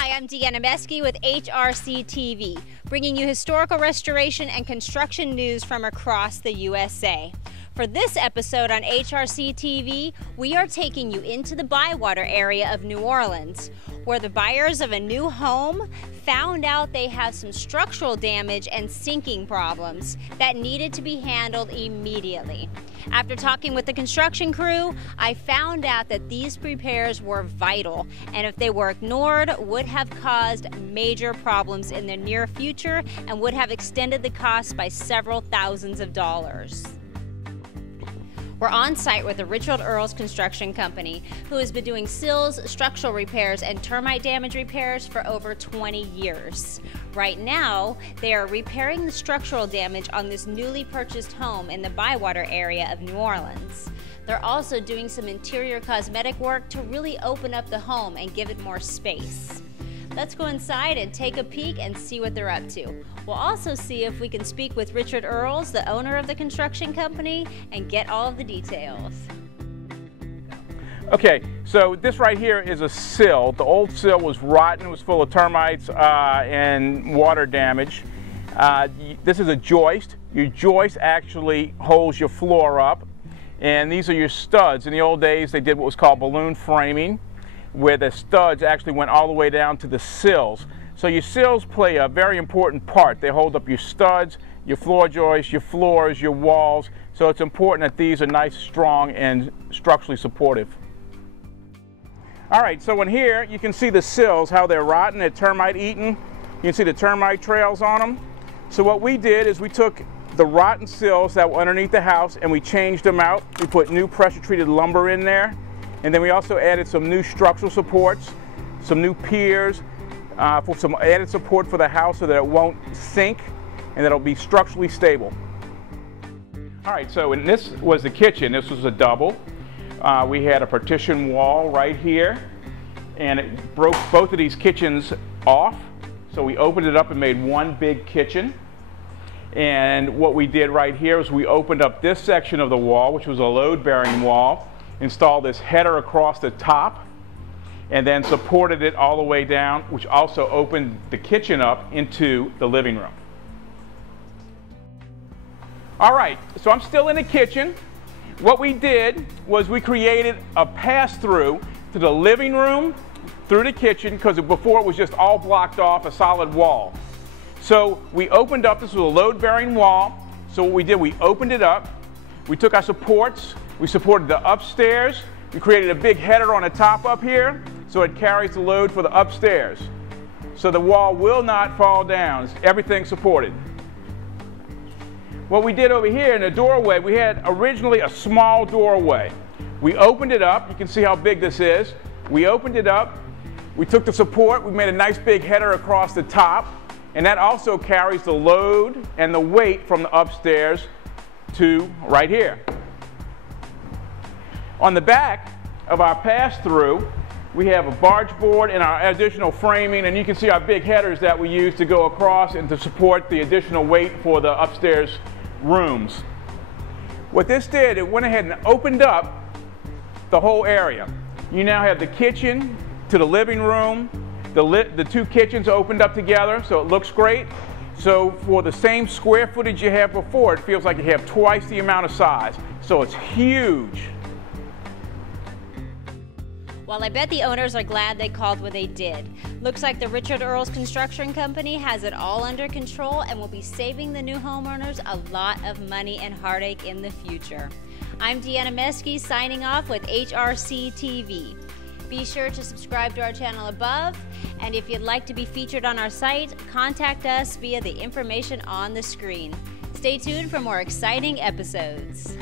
Hi, I'm Deanna Meske with HRC TV, bringing you historical restoration and construction news from across the USA. For this episode on HRC TV, we are taking you into the Bywater area of New Orleans, where the buyers of a new home found out they have some structural damage and sinking problems that needed to be handled immediately. After talking with the construction crew, I found out that these repairs were vital, and if they were ignored, would have caused major problems in the near future and would have extended the cost by several thousands of dollars. We're on site with the Richard Earls Construction Company, who has been doing sills, structural repairs, and termite damage repairs for over 20 years. Right now, they are repairing the structural damage on this newly purchased home in the Bywater area of New Orleans. They're also doing some interior cosmetic work to really open up the home and give it more space. Let's go inside and take a peek and see what they're up to. We'll also see if we can speak with Richard Earls, the owner of the construction company, and get all of the details. Okay, so this right here is a sill. The old sill was rotten, it was full of termites and water damage. This is a joist. Your joist actually holds your floor up, and these are your studs. In the old days, they did what was called balloon framing, where the studs actually went all the way down to the sills. So your sills play a very important part. They hold up your studs, your floor joists, your floors, your walls. So it's important that these are nice, strong, and structurally supportive. All right, so in here you can see the sills, how they're rotten, they're termite eaten. You can see the termite trails on them. So what we did is we took the rotten sills that were underneath the house and we changed them out. We put new pressure treated lumber in there. And then we also added some new structural supports, some new piers, for some added support for the house so that it won't sink and that it'll be structurally stable. All right, so and this was the kitchen. This was a double. We had a partition wall right here, and it broke both of these kitchens off. So we opened it up and made one big kitchen. And what we did right here is we opened up this section of the wall, which was a load-bearing wall, installed this header across the top, and then supported it all the way down, which also opened the kitchen up into the living room. All right, so I'm still in the kitchen. What we did was we created a pass-through to the living room through the kitchen, because before it was just all blocked off, a solid wall. So we opened up, this was a load-bearing wall, so what we did, we opened it up, we took our supports, we supported the upstairs. We created a big header on the top up here so it carries the load for the upstairs. So the wall will not fall down. Everything's supported. What we did over here in the doorway, we had originally a small doorway. We opened it up. You can see how big this is. We opened it up. We took the support. We made a nice big header across the top. And that also carries the load and the weight from the upstairs to right here. On the back of our pass-through, we have a barge board and our additional framing, and you can see our big headers that we use to go across and to support the additional weight for the upstairs rooms. What this did, it went ahead and opened up the whole area. You now have the kitchen to the living room. The two kitchens opened up together, so it looks great. So for the same square footage you have before, it feels like you have twice the amount of size. So it's huge. Well, I bet the owners are glad they called when they did. Looks like the Richard Earls Construction Company has it all under control and will be saving the new homeowners a lot of money and heartache in the future. I'm Deanna Meske signing off with HRC TV. Be sure to subscribe to our channel above, and if you'd like to be featured on our site, contact us via the information on the screen. Stay tuned for more exciting episodes.